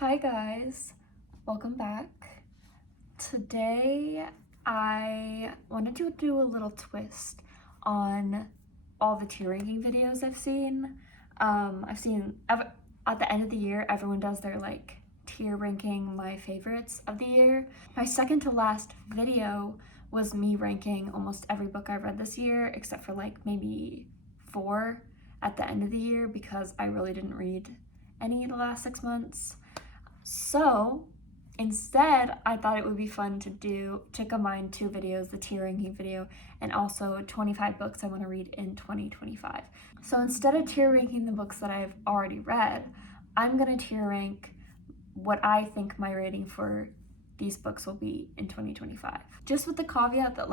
Hi guys, welcome back. Today I wanted to do a little twist on all the tier ranking videos I've seen. At the end of the year, everyone does their tier ranking my favorites of the year. My second to last video was me ranking almost every book I read this year, except for maybe 4 at the end of the year because I really didn't read any the last 6 months. So instead, I thought it would be fun to combine 2 videos, the tier ranking video and also 25 books I want to read in 2025. So instead of tier ranking the books that I've already read, I'm going to tier rank what I think my rating for these books will be in 2025. Just with the caveat that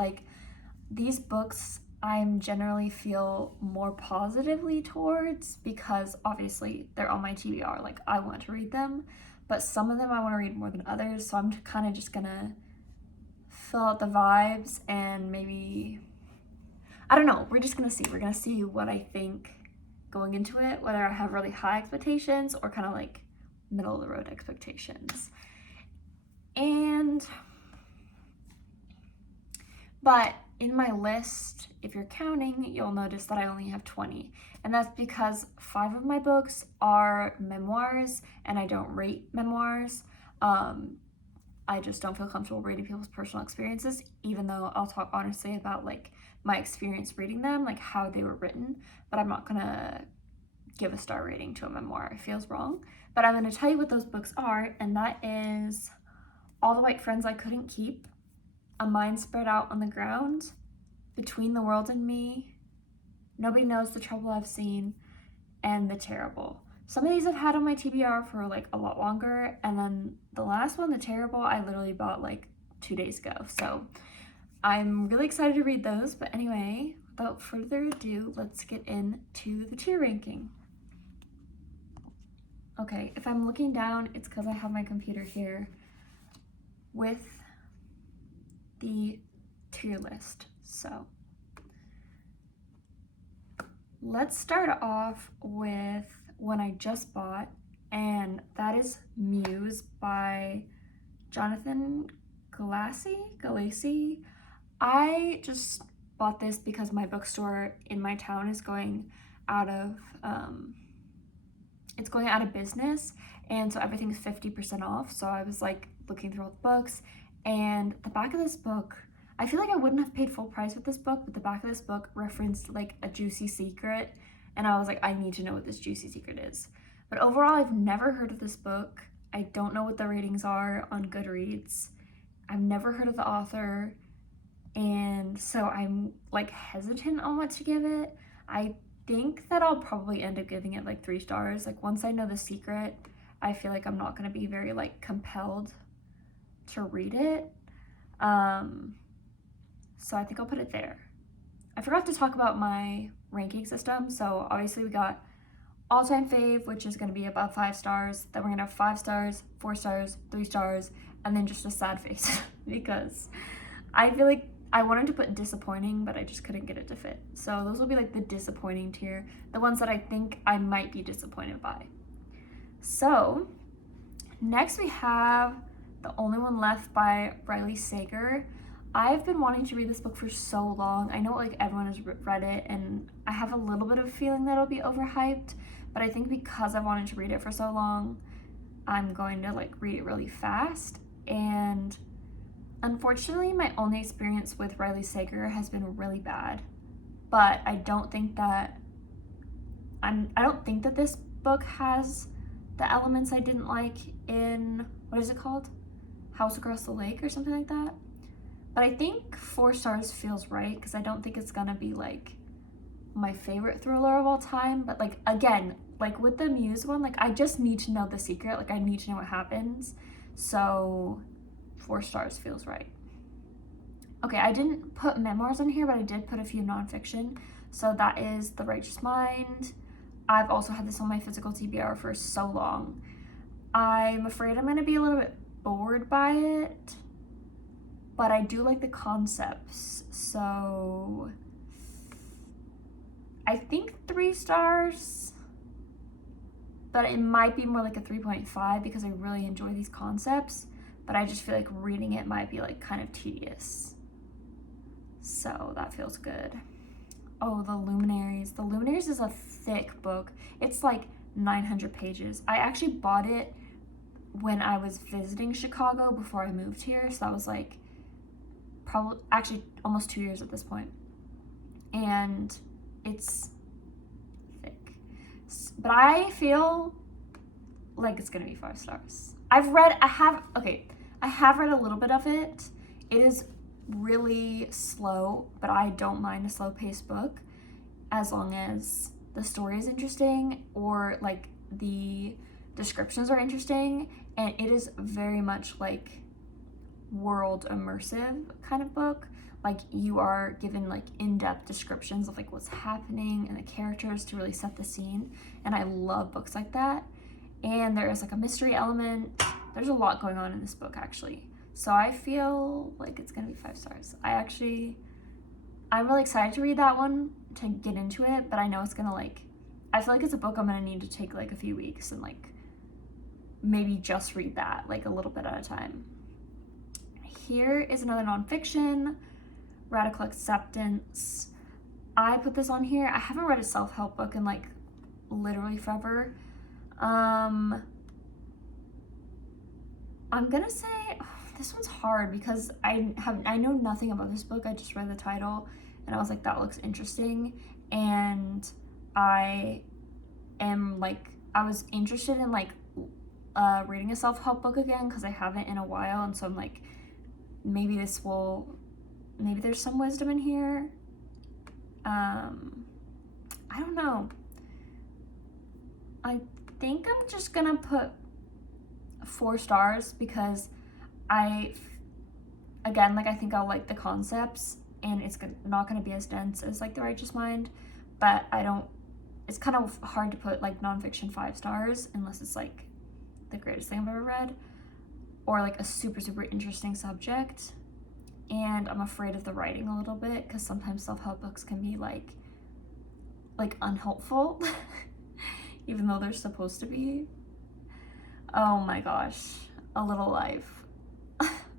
these books I'm generally feel more positively towards because obviously they're on my TBR, I want to read them, but some of them I want to read more than others, so I'm kind of just gonna fill out the vibes and maybe, I don't know, we're gonna see what I think going into it, whether I have really high expectations or kind of middle of the road expectations. But in my list, if you're counting, you'll notice that I only have 20. And that's because 5 of my books are memoirs, and I don't rate memoirs. I just don't feel comfortable reading people's personal experiences, even though I'll talk honestly about my experience reading them, how they were written. But I'm not gonna give a star rating to a memoir. It feels wrong. But I'm gonna tell you what those books are, and that is All the White Friends I Couldn't Keep, A Mind Spread Out on the Ground, Between the World and Me, Nobody Knows the Trouble I've Seen, and The Terrible. Some of these I've had on my TBR for a lot longer, and then the last one, The Terrible, I literally bought 2 days ago. So I'm really excited to read those. But anyway, without further ado, let's get into the tier ranking. Okay, if I'm looking down, it's because I have my computer here with the tier list. So let's start off with one I just bought, and that is Muse by Jonathan Galassi. I just bought this because my bookstore in my town is going out of business, and so everything's 50% off. So I was looking through all the books, and the back of this book, I feel like I wouldn't have paid full price with this book, but the back of this book referenced a juicy secret, and I was like, I need to know what this juicy secret is. But overall, I've never heard of this book. I don't know what the ratings are on Goodreads. I've never heard of the author, and so I'm hesitant on what to give it. I think that I'll probably end up giving it 3 stars. Once I know the secret, I feel like I'm not going to be very compelled to read it. So I think I'll put it there. I forgot to talk about my ranking system. So obviously we got all-time fave, which is going to be above 5 stars. Then we're going to have 5 stars, 4 stars, 3 stars, and then just a sad face because I feel like I wanted to put disappointing, but I just couldn't get it to fit. So those will be the disappointing tier, the ones that I think I might be disappointed by. So next we have The Only One Left by Riley Sager. I've been wanting to read this book for so long. I know everyone has read it, and I have a little bit of a feeling that it'll be overhyped, but I think because I've wanted to read it for so long, I'm going to read it really fast. And unfortunately, my only experience with Riley Sager has been really bad. But I don't think that this book has the elements I didn't like in, what is it called? House Across the Lake or something like that. But I think 4 stars feels right because I don't think it's gonna be my favorite thriller of all time. But again, with the Muse one, I just need to know the secret. I need to know what happens. So 4 stars feels right. Okay, I didn't put memoirs on here, but I did put a few nonfiction. So that is The Righteous Mind. I've also had this on my physical TBR for so long. I'm afraid I'm gonna be a little bit bored by it, but I do like the concepts. So I think 3 stars, but it might be more like a 3.5 because I really enjoy these concepts, but I just feel like reading it might be like kind of tedious. So that feels good. Oh, The Luminaries. The Luminaries is a thick book. It's like 900 pages. I actually bought it when I was visiting Chicago before I moved here, so that was like probably actually almost 2 years at this point. And it's thick, but I feel like it's gonna be 5 stars. I have read a little bit of it. It is really slow, but I don't mind a slow paced book as long as the story is interesting or like the descriptions are interesting, and it is very much like world immersive kind of book. Like you are given like in-depth descriptions of like what's happening and the characters to really set the scene, and I love books like that. And there is like a mystery element. There's a lot going on in this book actually, so I feel like it's gonna be 5 stars. I'm really excited to read that one, to get into it, but I know it's gonna like, I feel like it's a book I'm gonna need to take like a few weeks and like maybe just read that like a little bit at a time. Here is another nonfiction, Radical Acceptance. I put this on here. I haven't read a self-help book in like literally forever. I'm gonna say this one's hard because I know nothing about this book. I just read the title and I was like, that looks interesting, and I was interested in like reading a self-help book again because I haven't in a while, and so I'm like, maybe there's some wisdom in here. I don't know. I think I'm just gonna put 4 stars because I think I'll like the concepts, and it's not gonna be as dense as like The Righteous Mind, but it's kind of hard to put like nonfiction 5 stars unless it's like the greatest thing I've ever read or like a super, super interesting subject. And I'm afraid of the writing a little bit because sometimes self-help books can be like unhelpful even though they're supposed to be. Oh my gosh, A Little Life.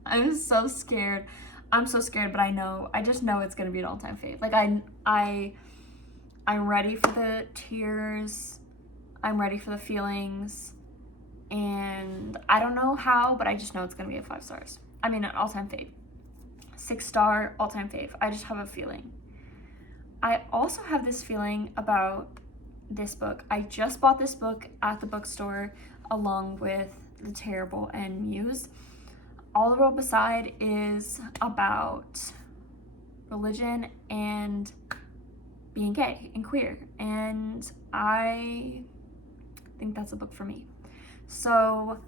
I'm so scared, but I just know it's gonna be an all-time fave. Like I'm ready for the tears, I'm ready for the feelings, and I don't know how, but I just know it's gonna be a 5 stars. I mean, an all-time fave. 6-star all-time fave. I just have a feeling. I also have this feeling about this book. I just bought this book at the bookstore along with The Terrible and Muse. All the World Beside is about religion and being gay and queer, and I think that's a book for me. So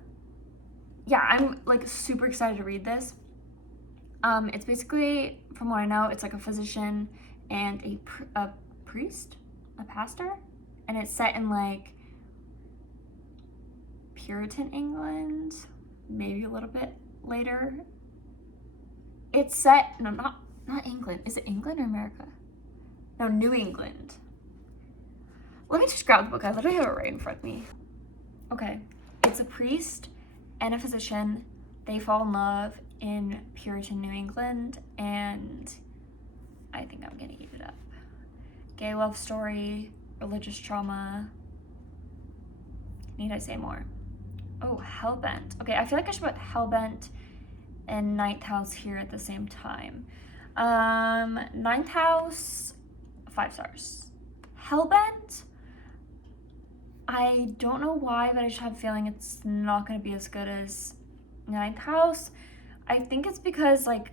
yeah, I'm like super excited to read this. It's basically, from what I know, it's like a physician and a priest, a pastor, and it's set in like Puritan England, maybe a little bit later. It's set, no, not England. Is it England or America? No, New England. Let me just grab the book. I literally have it right in front of me. Okay, it's a priest and a physician. They fall in love in Puritan New England, and I think I'm gonna eat it up. Gay love story, religious trauma. Need I say more? Oh, Hellbent. Okay, I feel like I should put Hellbent and Ninth House here at the same time. Ninth House, 5 stars. Hellbent, I don't know why, but I just have a feeling it's not gonna be as good as Ninth House. I think it's because like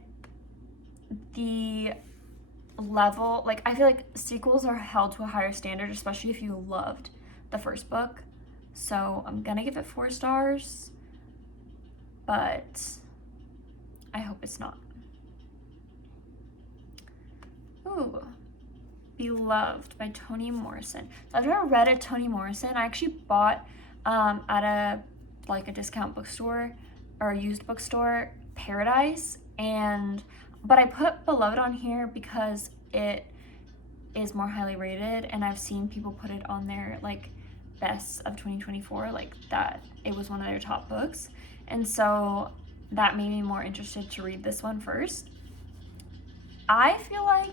the level, like I feel like sequels are held to a higher standard, especially if you loved the first book. So I'm gonna give it 4 stars, but I hope it's not. Ooh, Beloved by Toni Morrison. So I've never read a Toni Morrison. I actually bought at a discount bookstore or a used bookstore, Paradise, but I put Beloved on here because it is more highly rated, and I've seen people put it on their like bests of 2024, like that it was one of their top books. And so that made me more interested to read this one first. I feel like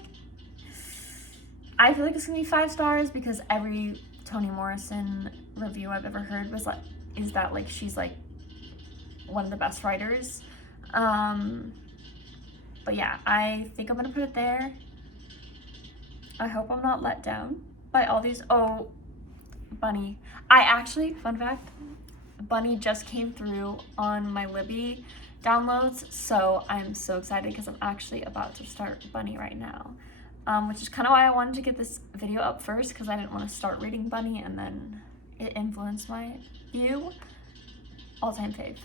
it's gonna be 5 stars because every Toni Morrison review I've ever heard was like, is that like she's like one of the best writers. But yeah, I think I'm gonna put it there. I hope I'm not let down by all these. Oh, Bunny. I actually, fun fact, Bunny just came through on my Libby downloads, so I'm so excited because I'm actually about to start Bunny right now, which is kind of why I wanted to get this video up first, because I didn't want to start reading Bunny and then it influenced my view. All-time fave,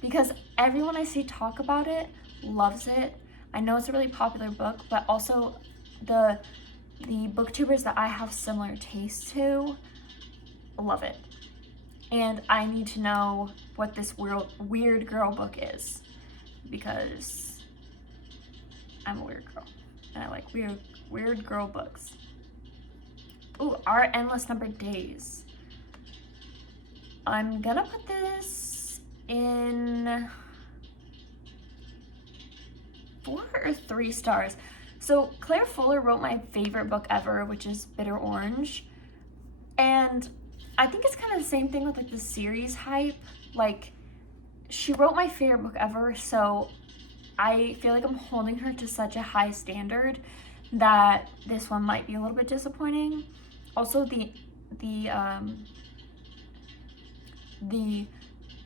because everyone I see talk about it loves it. I know it's a really popular book, but also the booktubers that I have similar tastes to love it. And I need to know what this weird girl book is, because I'm a weird girl and I like weird girl books. Ooh, Our Endless Numbered Days. I'm gonna put this in 4 or 3 stars. So Claire Fuller wrote my favorite book ever, which is Bitter Orange. And I think it's kind of the same thing with like the series hype. Like, she wrote my favorite book ever, so I feel like I'm holding her to such a high standard that this one might be a little bit disappointing. Also, the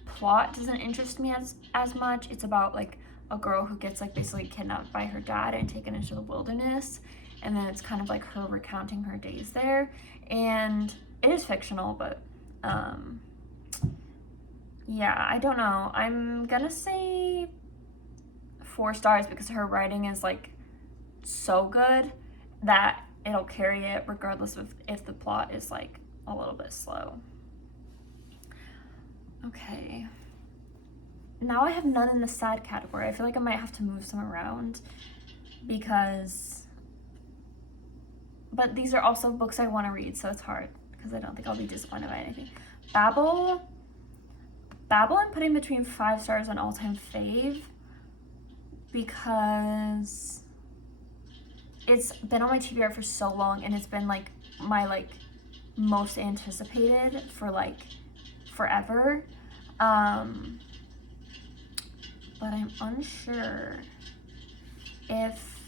plot doesn't interest me as much. It's about like a girl who gets like basically kidnapped by her dad and taken into the wilderness, and then it's kind of like her recounting her days there, and it is fictional, but yeah, I don't know. I'm gonna say 4 stars because her writing is like so good that it'll carry it regardless of if the plot is like a little bit slow. Okay. Now I have none in the sad category. I feel like I might have to move some around but these are also books I want to read, so it's hard because I don't think I'll be disappointed by anything. Babel, I'm putting between 5 stars and all-time fave because it's been on my TBR for so long, and it's been like my like most anticipated for like forever. But I'm unsure if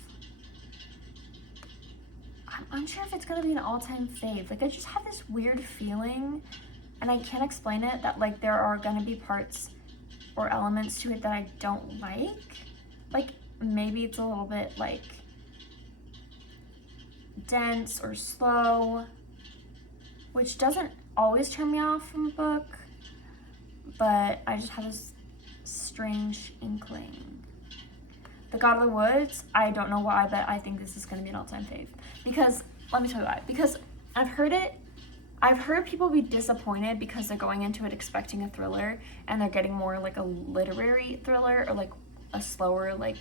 it's gonna be an all-time fave. Like, I just have this weird feeling, and I can't explain it, that like there are gonna be parts or elements to it that I don't like. Like, maybe it's a little bit like dense or slow, which doesn't always turn me off from a book, but I just have this strange inkling. The God of the Woods, I don't know why, but I think this is going to be an all-time fave. Because, let me tell you why. Because I've heard people be disappointed because they're going into it expecting a thriller, and they're getting more like a literary thriller or like a slower like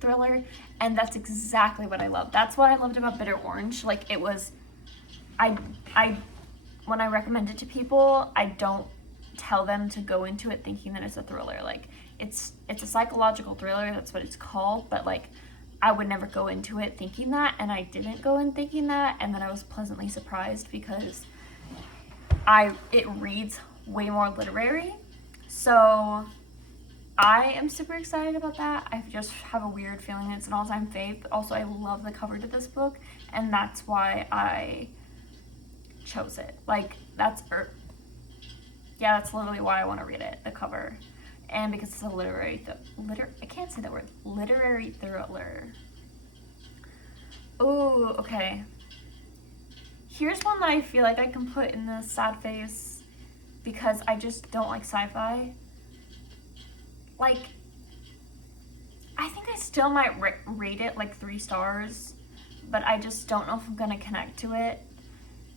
thriller, and that's exactly what I love. That's what I loved about Bitter Orange. Like, it was, when I recommend it to people, I don't tell them to go into it thinking that it's a thriller. Like, it's a psychological thriller, that's what it's called, but like I would never go into it thinking that, and I didn't go in thinking that, and then I was pleasantly surprised because it reads way more literary. So I am super excited about that. I just have a weird feeling it's an all-time fave, but also I love the cover to this book, and that's why I chose it. Like, that's literally why I want to read it, the cover. And because it's a I can't say that word, literary thriller. Oh, okay. Here's one that I feel like I can put in the sad face because I just don't like sci-fi. Like, I think I still might rate it like 3 stars, but I just don't know if I'm gonna connect to it.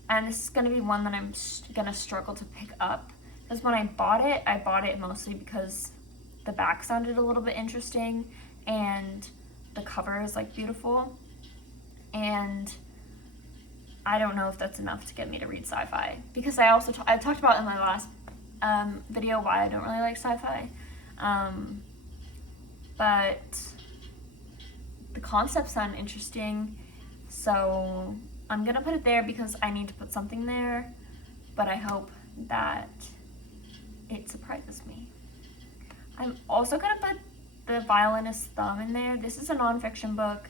And this is gonna be one that I'm gonna struggle to pick up. Because when I bought it mostly because the back sounded a little bit interesting and the cover is like beautiful. And I don't know if that's enough to get me to read sci-fi, because I also I talked about in my last video why I don't really like sci-fi, but the concepts sound interesting, so I'm gonna put it there because I need to put something there, but I hope that it surprises me. I'm also gonna put The Violinist's Thumb in there. This is a nonfiction book.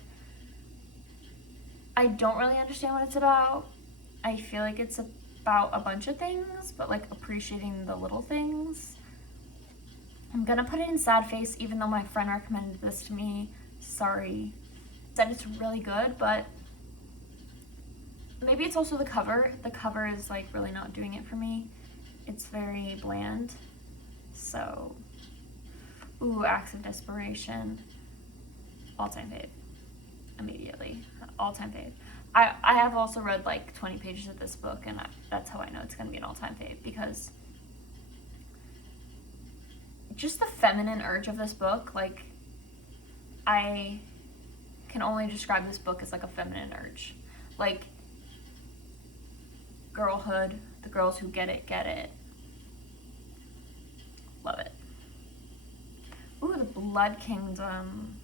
I don't really understand what it's about. I feel like it's about a bunch of things, but like appreciating the little things. I'm gonna put it in Sad Face, even though my friend recommended this to me. Sorry. Said it's really good, but maybe it's also the cover. The cover is like really not doing it for me. It's very bland. So, ooh, Acts of Desperation. All-time fave. Immediately. All-time fave. I have also read like 20 pages of this book, and that's how I know it's going to be an all-time fave, because just the feminine urge of this book, like, I can only describe this book as like a feminine urge. Like, girlhood, the girls who get it. Love it. Ooh, The Blood Kingdom.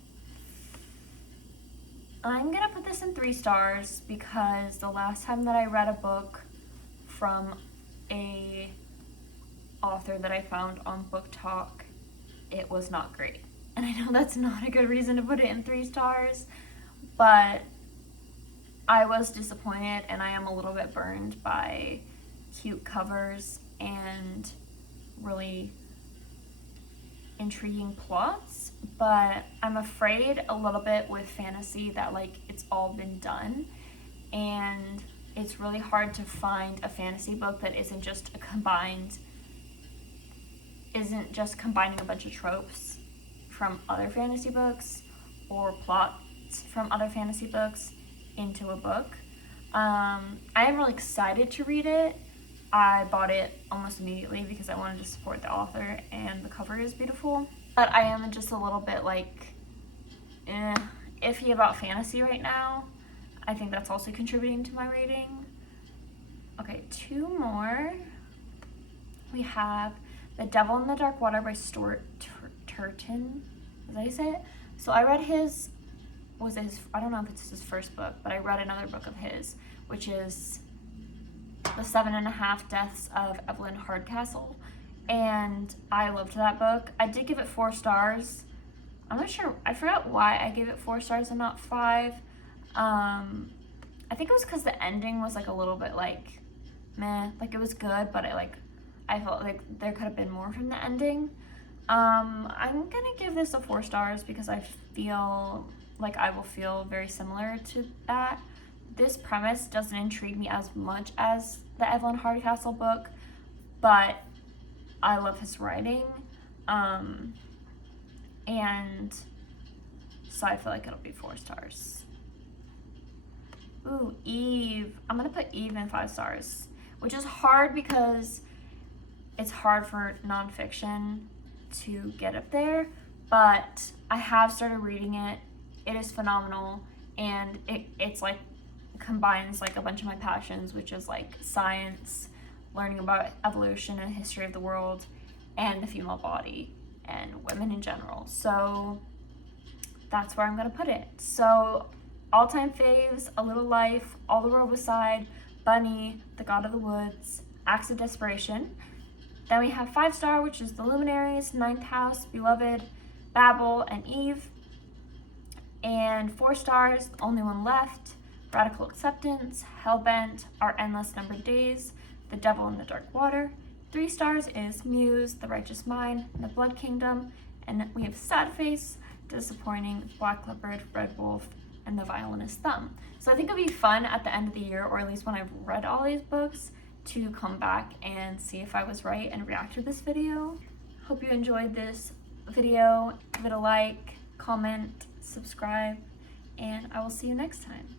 I'm gonna put this in 3 stars because the last time that I read a book from a author that I found on Book Talk, it was not great. And I know that's not a good reason to put it in 3 stars, but I was disappointed, and I am a little bit burned by cute covers and really intriguing plots, but I'm afraid a little bit with fantasy that like it's all been done, and it's really hard to find a fantasy book that isn't just combining a bunch of tropes from other fantasy books or plots from other fantasy books into a book. I am really excited to read it. I bought it almost immediately because I wanted to support the author, and the cover is beautiful. But I am just a little bit like iffy about fantasy right now. I think that's also contributing to my rating. Okay, 2 more. We have The Devil in the Dark Water by Stuart Turton. Is that how you say it? So I read I don't know if it's his first book, but I read another book of his, which is The 7.5 Deaths of Evelyn Hardcastle, and I loved that book. I did give it 4 stars. I'm not sure, I forgot why I gave it 4 stars and not 5. I think it was because the ending was like a little bit like meh, like it was good, but I felt like there could have been more from the ending. I'm gonna give this a 4 stars because I feel like I will feel very similar to that. This premise doesn't intrigue me as much as the Evelyn Hardcastle book, but I love his writing, and so I feel like it'll be 4 stars. Ooh, Eve. I'm gonna put Eve in 5 stars, which is hard because it's hard for nonfiction to get up there, but I have started reading it. It is phenomenal, and it's like combines like a bunch of my passions, which is like science, learning about evolution and history of the world, and the female body and women in general. So that's where I'm gonna put it. So all-time faves: A Little Life, All the World Beside, Bunny, The God of the Woods, Acts of Desperation. Then we have 5-star, which is The Luminaries, Ninth House, Beloved, Babel, and Eve. And 4 stars, The Only One Left, Radical Acceptance, Hellbent, Our Endless Numbered Days, The Devil in the Dark Water. 3 stars is Muse, The Righteous Mind, and The Blood Kingdom. And we have Sad Face, Disappointing, Black Leopard, Red Wolf, and The Violinist's Thumb. So I think it'll be fun at the end of the year, or at least when I've read all these books, to come back and see if I was right and react to this video. Hope you enjoyed this video. Give it a like, comment, subscribe, and I will see you next time.